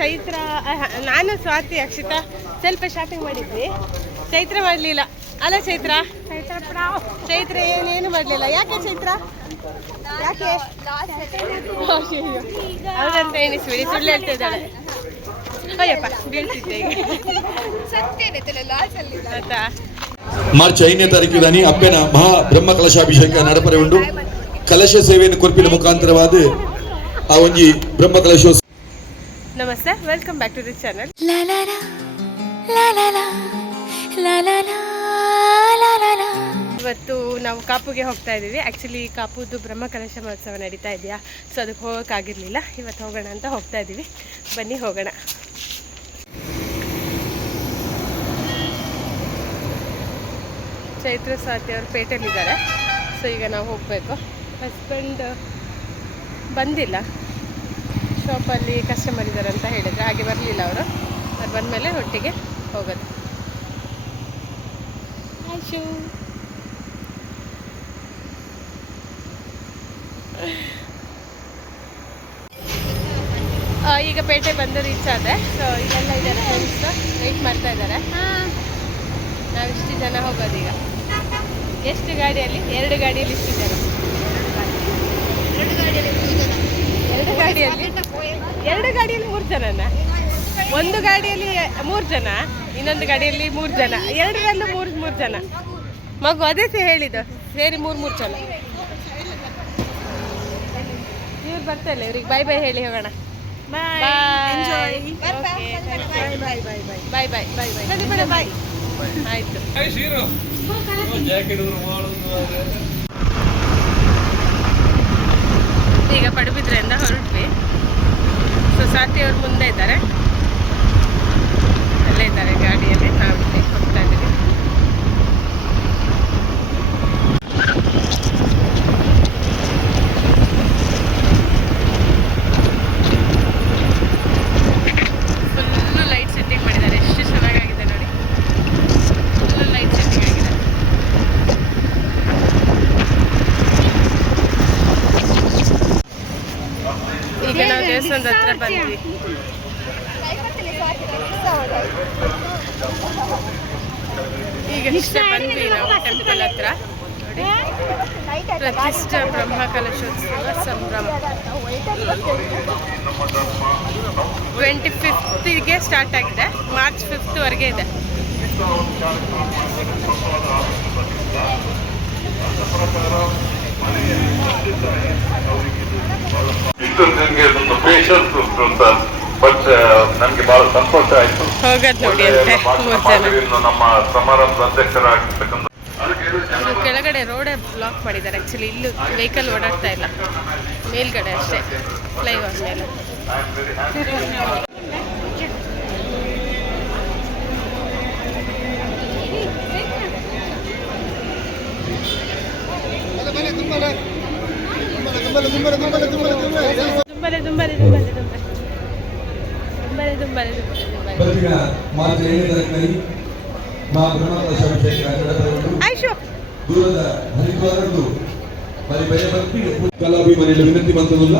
ಚೈತ್ರ, ನಾನು ಸ್ವಾತಿ ಅಕ್ಷಿತಾ ಸ್ವಲ್ಪ ಶಾಪಿಂಗ್ ಮಾಡಿದ್ವಿ. ಚೈತ್ರ ಮಾಡಲಿಲ್ಲ ಅಲ್ಲ ಚೈತ್ರ? ಚೈತ್ರ ಏನೇನು ಮಾಡಲಿಲ್ಲ. ಯಾಕೆ ಚೈತ್ರ? ಯಾಕೆ ಹೌದಂತ ಎಣಿಸ್ಬಿಡಿ, ಸುಳ್ಳು ಹೇಳ್ತಾ ಇದ್ದಾಳೆ. ಅಯ್ಯಪ್ಪ ಬೀಳ್ತಿದ್ದೆ ಈಗ ಆಯ್ತಾ. ಮಾರ್ಚ್ 5ನೇ ತಾರೀಕಿದಾನಿ ಅಪ್ಪೆನ ಮಹಾ ಬ್ರಹ್ಮ ಕಲಶಾಭಿಷೇಕ ನಡಪರೆ ಉಂಡು. ಕಲಶ ಸೇವೆಯನ್ನು ಕೊರ್ಪಿನ ಮುಖಾಂತರವಾದ ಆ ಒಂಜಿ ಬ್ರಹ್ಮ ಕಲಶೋತ್ಸವ. ನಮಸ್ತೆ, welcome back to the channel. ಇವತ್ತು ನಾವು ಕಾಪುಗೆ ಹೋಗ್ತಾ ಇದ್ದೀವಿ. ಆ್ಯಕ್ಚುಲಿ ಕಾಪುದು ಬ್ರಹ್ಮ ಕಲಶ ಮಹೋತ್ಸವ ನಡೀತಾ ಇದೆಯಾ, ಸೊ ಅದಕ್ಕೆ ಹೋಗೋಕ್ಕಾಗಿರಲಿಲ್ಲ. ಇವತ್ತು ಹೋಗೋಣ ಅಂತ ಹೋಗ್ತಾ ಇದ್ದೀವಿ. ಬನ್ನಿ ಹೋಗೋಣ. ಚೈತ್ರ ಸ್ವಾತಿ ಅವರು ಪೇಟೆಯಲ್ಲಿದ್ದಾರೆ. ಸೊ ಈಗ ನಾವು ಹೋಗಬೇಕು. ಹಸ್ಬೆಂಡ್ ಬಂದಿಲ್ಲ, ಶಾಪಲ್ಲಿ ಕಸ್ಟಮರ್ ಇದ್ದಾರೆ ಅಂತ ಹೇಳಿದರೆ, ಹಾಗೆ ಬರಲಿಲ್ಲ ಅವರು. ಅದು ಬಂದಮೇಲೆ ಒಟ್ಟಿಗೆ ಹೋಗೋದು. ಆಯ್ತು, ಈಗ ಪೇಟೆ ಬಂದು ರೀಚ್ ಆದೆ. ಸೊ ಇಲ್ಲೆಲ್ಲ ಇದ್ದಾರೆ ಫ್ರೆಂಡ್ಸ್, ವೆಯ್ಟ್ ಮಾಡ್ತಾ ಇದ್ದಾರೆ. ನಾವಿಷ್ಟು ಜನ ಹೋಗೋದೀಗ. ಎಷ್ಟು ಗಾಡಿಯಲ್ಲಿ? 2 ಗಾಡಿಯಲ್ಲಿ ಇಷ್ಟಿದ್ದಾರೆ. 2 ಗಾಡಿಯಲ್ಲಿ 3 ಜನನ. ಒಂದು ಗಾಡಿಯಲ್ಲಿ 3 ಜನ, ಇನ್ನೊಂದು ಗಾಡಿಯಲ್ಲಿ 3 ಜನ, 2ರಲ್ಲೂ 3 ಜನ. ಮಗು ಅದೇ ಹೇಳಿದ್ದು, ಸೇರಿ 3 ಜನ. ಇವ್ರು ಬರ್ತಾ ಇಲ್ಲ, ಇವ್ರಿಗೆ ಬಾಯ್ ಬಾಯ್ ಹೇಳಿ ಹೋಗೋಣ. ಬಾಯ್ ಬಾಯ್ ಬಾಯ್ ಬಾಯ್ ಬಾಯ್. ಆಯ್ತು, ಈಗ ಪಡುಬಿದ್ರೆಯಿಂದ ಹೊರಟ್ವಿ. ಸೊ ಸಾತಿ ಅವ್ರು ಮುಂದೆ ಇದ್ದಾರೆ, ಅಲ್ಲೇ ಇದ್ದಾರೆ ಗಾಡಿಯಲ್ಲಿ. ನಾವು ಇಲ್ಲಿ ಹೋಗ್ತಾ ಇದ್ದೀವಿ. ಫುಲ್ಲು ಲೈಟ್ ಸೆಟ್ಟಿಂಗ್ ಮಾಡಿದ್ದಾರೆ, ಎಷ್ಟು ಚೆನ್ನಾಗಾಗಿದೆ ನೋಡಿ. ಫುಲ್ಲು ಲೈಟ್ ಸೆಟ್ಟಿಂಗ್ ಆಗಿದೆ. ಈಗ ನಾವು ದೇವಸ್ಥಾನದ ಹತ್ರ ಬಂದ್ವಿ. ಈಗ ಇಷ್ಟೇ ಬಂದ್ವಿ ನಾವು ಟೆಂಪಲ್ ಹತ್ರ. ನೋಡಿ, ಪ್ರತಿಷ್ಠ ಬ್ರಹ್ಮ ಕಲಶೋತ್ಸವ ಸಂಭ್ರಮ 25ಗೆ ಸ್ಟಾರ್ಟ್ ಆಗಿದೆ, ಮಾರ್ಚ್ 5th ಇದೆ. ನಿಮಗೆ ಒಂದು ಪೇಷನ್ಸ್ ಉಂಟು ಅಂತ, ಬಟ್ ನನಗೆ ಬಹಳ ಸಂತೋಷ ಆಯಿತು. ಹೋಗೋದು ನೋಡಿ ಅಂತೆ 3 ಜನ. ನಮ್ಮ ಸಮಾರಂಭದ ಅಧ್ಯಕ್ಷರಾಗಿರ್ತಕ್ಕಂಥ ಕೆಳಗಡೆ ರೋಡೇ ಬ್ಲಾಕ್ ಮಾಡಿದ್ದಾರೆ. ಆ್ಯಕ್ಚುಲಿ ಇಲ್ಲೂ ವೆಹಿಕಲ್ ಓಡಾಡ್ತಾ ಇಲ್ಲ, ಮೇಲ್ಗಡೆ ಅಷ್ಟೇ, ಫ್ಲೈಓವರ್ ಮೇಲೆ. ಕಲಾಭಿಮಾನಿಗಳ ವಿನಂತಿ ಬಂತದಲ್ಲ,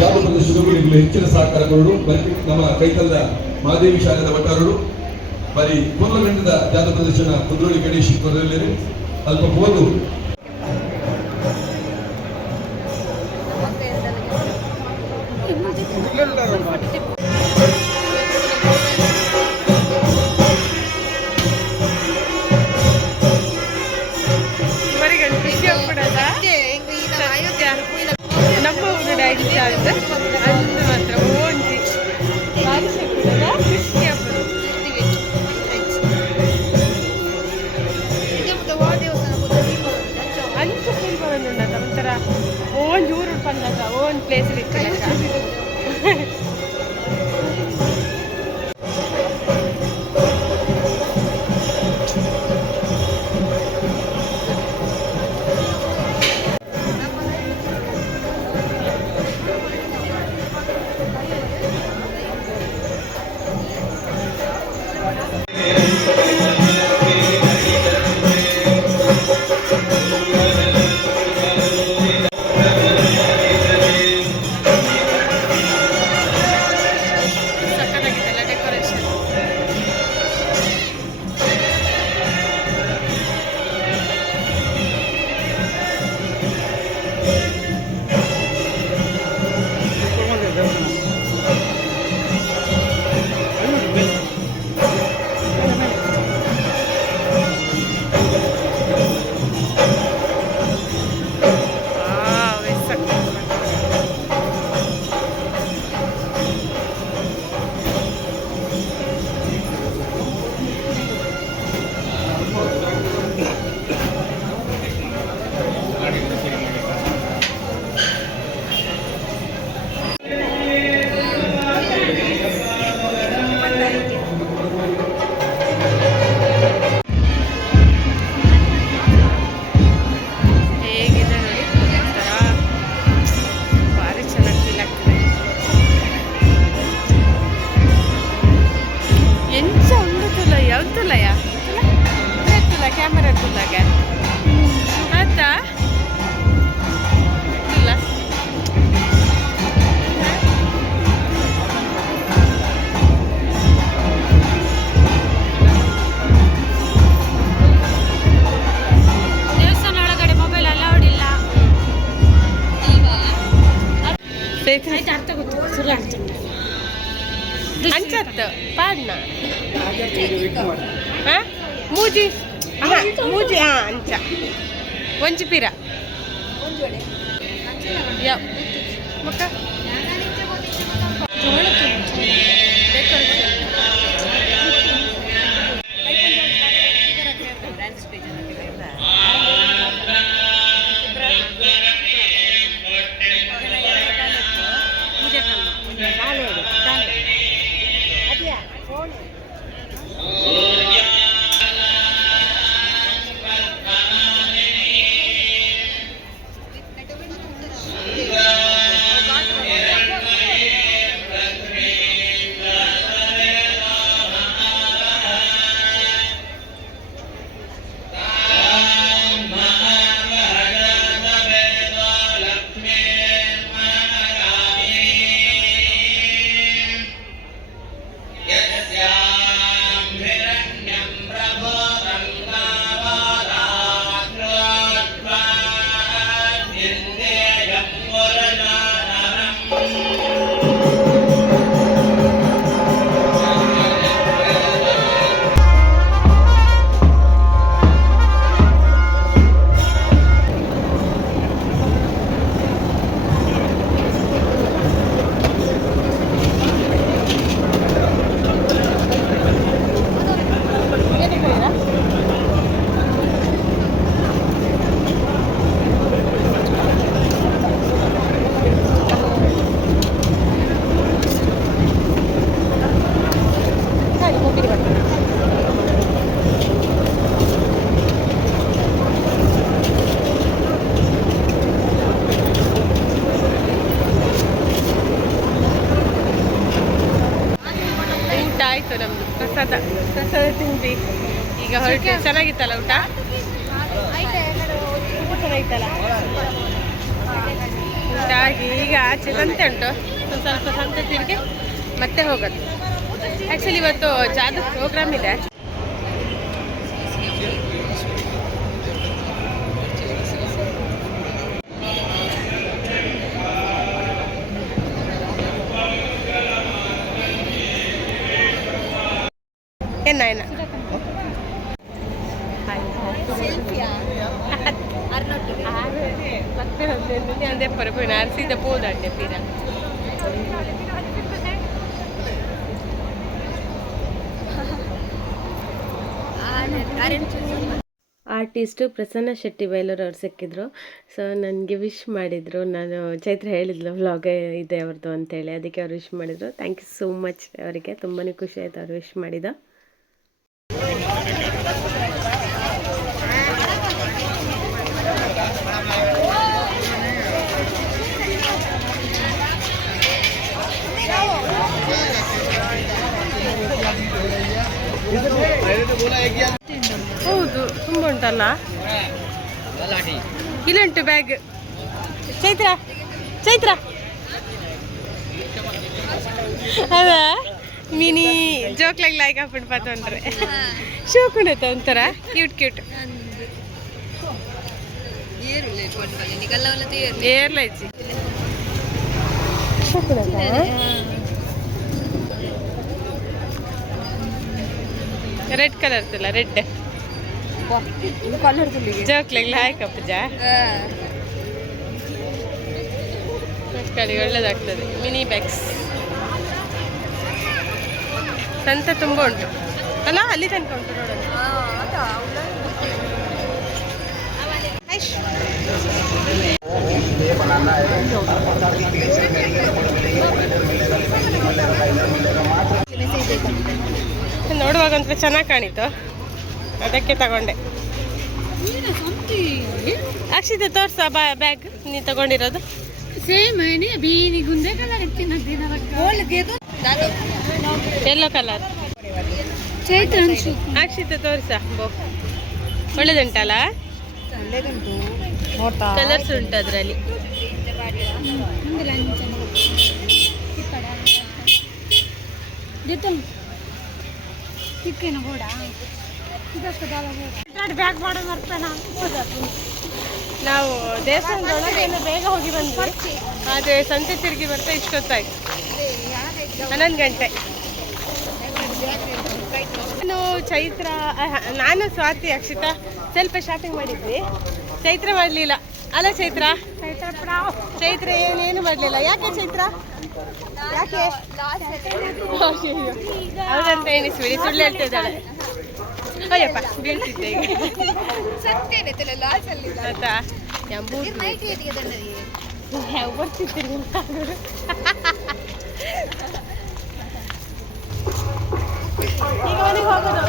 ಜಾನಪದ ಶುಭಗಳಿಗೆ ಹೆಚ್ಚಿನ ಸಹಕಾರ ಕೊಡೋದು. ನಮ್ಮ ಕೈತಲ್ದ ಮಹಾದೇವಿ ಶಾಲೆದ ವಟಾರರು మరి పూర్లగంటದ ಜಾನಪದ ಪ್ರದರ್ಶನ ಕುದ್ರೋಳಿ ಗಣೇಶ್ ಕೊರಲೇರಿ ಅಲ್ಪ ಹೋದು ನಮ್ಮ ಊರು ಡೈರಿ ಚಾರ್ಜ್ ಅಂದು ಮಾತ್ರ ಓಂಜಿ ಭಾರಿ ಶಕ್ತಿದ ಖುಷಿ ಹಬ್ಬದ ಅಂಚು ಫೀಲ್ ಬರೋದುಂಡ ಒಂಥರ ಓನ್ ಊರು ಪಂಡಗ ಓನ್ ಪ್ಲೇಸ್ ಇತ್ತು. ಅಂಚತ್ತು ಪಾಡ್ನ ಹಾಂ ಮೂಜಿ ಮೂಜಿ ಹಾಂ ಅಂಚ ಒಂಜಿ ಪೀರ ಯಾವ ಮಕ್ಕ ಡೆಕೋರೇಷನ್ ಆಯಿತು ನಮ್ಮದು ಪ್ರಸಾದ ತಿಂದ್ವಿ ಈಗ ಹೊರಟು ಚೆನ್ನಾಗಿತ್ತಲ್ಲ ಊಟ ಚೆನ್ನಾಗಿತ್ತಲ್ಲ ಊಟ ಆಗಿ ಈಗ ಆಚೆ ಸಂತೆ ಉಂಟು ಸ್ವಲ್ಪ ಸಂತೆ ತಿರುಗಿ ಮತ್ತೆ ಹೋಗೋದು ಆ್ಯಕ್ಚುಲಿ ಇವತ್ತು ಜಾದು ಪ್ರೋಗ್ರಾಮ್ ಇದೆ ಏನ ಅಂದೆ ಪರಪೋಯಿನ ಅರಿಸಿದ ಪೋದಂಡೆ ಪೀರ ಆರ್ಟಿಸ್ಟು ಪ್ರಸನ್ನ ಶೆಟ್ಟಿ ಬೈಲೂರು ಅವ್ರು ಸಿಕ್ಕಿದ್ರು ಸೊ ನನಗೆ ವಿಶ್ ಮಾಡಿದರು ನಾನು ಚೈತ್ರ ಹೇಳಿದ್ಲು ವ್ಲಾಗ್ ಇದೆ ಅವ್ರದ್ದು ಅಂತೇಳಿ ಅದಕ್ಕೆ ಅವ್ರು ವಿಶ್ ಮಾಡಿದರು ಥ್ಯಾಂಕ್ ಯು ಸೋ ಮಚ್ ಅವರಿಗೆ ತುಂಬಾ ಖುಷಿ ಆಯಿತು ಅವ್ರು ವಿಶ್ ಮಾಡಿದ ಹೌದು ತುಂಬ ಉಂಟಲ್ಲ ಇಲ್ಲುಂಟು ಬ್ಯಾಗ್ ಚೈತ್ರ ಚೈತ್ರ ಅದ ಮಿನಿ ಜೋಕ್ಲಾಗ ಲೈಕ್ ಹಾಕ್ಬಿಟ್ಟು ಪಾತಂದ್ರೆ ಶೂ ಕುಣತ ಒಂಥರ ಕ್ಯೂಟ್ ಕ್ಯೂಟ್ ಏರ್ಲೈಚಿ ಶೂ ಕುಣತ ರೆಡ್ ಕಲರ್ ತಲ್ಲ ರೆಡ್ ಜೋಕ್ಲೆಗ್ಲ ಹಾಕಪ್ಪಜ ಕಡೆ ಒಳ್ಳೇದಾಗ್ತದೆ ಮಿನಿ ಬ್ಯಾಗ್ಸ್ ಸಂತೆ ತುಂಬ ಉಂಟು ಅಲ್ಲ ಅಲ್ಲಿ ತನಕ ಉಂಟು ನೋಡೋಣ ನೋಡುವಾಗ ಒಂಥರ ಚೆನ್ನಾಗಿ ಕಾಣಿತು ಅದಕ್ಕೆ ತಗೊಂಡೆ ಅಕ್ಷಿತ ತೋರ್ಸ ಬ್ಯಾಗ್ ನೀ ತಗೊಂಡಿರೋದು ಸೇಮ್ ಬೀನಿಗುಂದೆ colour yellow colour Chaitra Akshita ತೋರ್ಸ ಬೋ ಒಳ್ಳೇದುಂಟಲ್ಲ ಕಲರ್ಸ್ ಉಂಟು ಅದರಲ್ಲಿ ನಾವು ದೇವಸ್ಥಾನದೊಳಗೆ ಬೇಗ ಹೋಗಿ ಬಂದ್ವಿ ಆದರೆ ಸಂತೆ ತಿರುಗಿ ಬರ್ತಾ ಇಷ್ಟೊತ್ತಾಯ್ತು, 11 ಗಂಟೆ. ಚೈತ್ರ, ನಾನು ಸ್ವಾತಿ, ಅಕ್ಷಿತಾ ಸ್ವಲ್ಪ ಶಾಪಿಂಗ್ ಮಾಡಿದ್ವಿ. ಚೈತ್ರ ಮಾಡಲಿಲ್ಲ ಅಲ್ಲ ಚೈತ್ರ? ಚೈತ್ರ ಏನೇನು ಮಾಡಲಿಲ್ಲ. ಯಾಕೆ ಚೈತ್ರ? ಯಾಕೆ ಅವರಂತ ಎಣಿಸ್ಬಿಡಿ, ಸುಳ್ಳು ಹೇಳ್ತಾ ಇದ್ದಾಳೆ. ಅಯ್ಯಪ್ಪ ಬೀಳ್ತಿದ್ದೆ ಈಗ ಆಯ್ತಾ? ಬರ್ತಿದ್ದೀನಿ ಈಗ ಮನೆಗೆ ಹೋಗೋದು.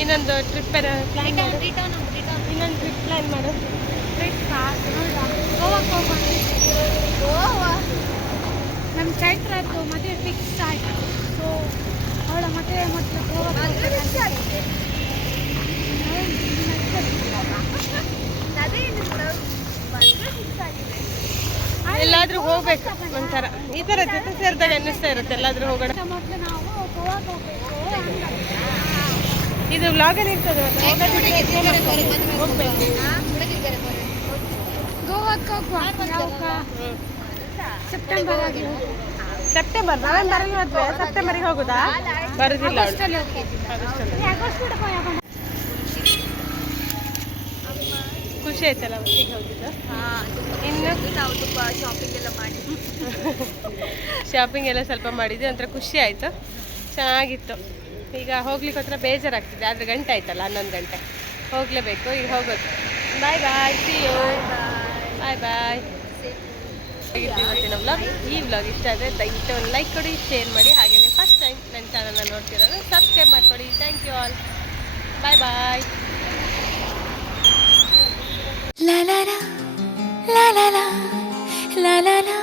ಇನ್ನೊಂದು ಟ್ರಿಪ್ ಪ್ಲಾನ್ ಮಾಡು. ಇನ್ನೊಂದು ಟ್ರಿಪ್ ಪ್ಲಾನ್ ಮಾಡು. ಗೋವಾ ನಮ್ಮ ಚೈತ್ರದ್ದು ಮದುವೆ ಫಿಕ್ಸ್ ಆಯ್ತು. ಸೊ ಅವಳ ಮದುವೆ ಮೊದಲು ಗೋವಾ ಎಲ್ಲಾದ್ರೂ ಹೋಗ್ಬೇಕು ಒಂಥರ ಈ ಥರ ಜೊತೆ ಸೇರಿದಾಗ ಅನ್ನಿಸ್ತಾ ಇರುತ್ತೆ ಎಲ್ಲಾದ್ರೂ ಹೋಗೋಣ. ಮೊದಲು ನಾವು ಗೋವಾಗೆ ಹೋಗ್ಬೇಕು. ಇದು ವ್ಲಾಗಲ್ಲಿ ಇರ್ತದೆ ಹೋಗ್ಬೇಕು. ಗೋವಾಕ್ಕೆ ಹೋಗುವ ಸೆಪ್ಟೆಂಬರ್ ಆಗಿ ಸೆಪ್ಟೆಂಬರ್, ನವೆಂಬರಲ್ಲಿ ಮದುವೆ, ಸೆಪ್ಟೆಂಬರಿಗೆ ಹೋಗುದಾ? ಬರುದಿಲ್ಲ ಅವಳು. ಖುಷಿ ಆಯ್ತಲ್ಲ ಒಟ್ಟಿಗೆ ಹೋಗಿದ್ದು. ಇನ್ನು ನಾವು ತುಂಬ ಶಾಪಿಂಗ್ ಎಲ್ಲ ಮಾಡಿದ್ವಿ. ಶಾಪಿಂಗ್ ಎಲ್ಲ ಸ್ವಲ್ಪ ಮಾಡಿದ್ವಿ, ಒಂಥರ ಖುಷಿ ಆಯಿತು, ಚೆನ್ನಾಗಿತ್ತು. ಈಗ ಹೋಗ್ಲಿಕ್ಕೆ ಹತ್ರ ಬೇಜಾರಾಗ್ತಿದೆ, ಆದರೆ ಗಂಟೆ ಆಯ್ತಲ್ಲ, 11 ಗಂಟೆ ಹೋಗಲೇಬೇಕು. ಈಗ ಹೋಗೋದು. ಬಾಯ್ ಬಾಯ್, ಸಿ ಯು, ಬಾಯ್ ಬಾಯ್. ಇವತ್ತಿನ ವ್ಲಾಗ್, ಈ ವ್ಲಾಗ್ ಇಷ್ಟ ಆದರೆ ದಯವಿಟ್ಟು ಒಂದು ಲೈಕ್ ಕೊಡಿ, ಶೇರ್ ಮಾಡಿ. ಹಾಗೆಯೇ ಫಸ್ಟ್ ಟೈಮ್ ನನ್ನ ಚಾನಲ್ನ ನೋಡ್ತಿರೋದು ಸಬ್ಸ್ಕ್ರೈಬ್ ಮಾಡಿಕೊಡಿ. Thank you all, bye bye. La la la la la la la la la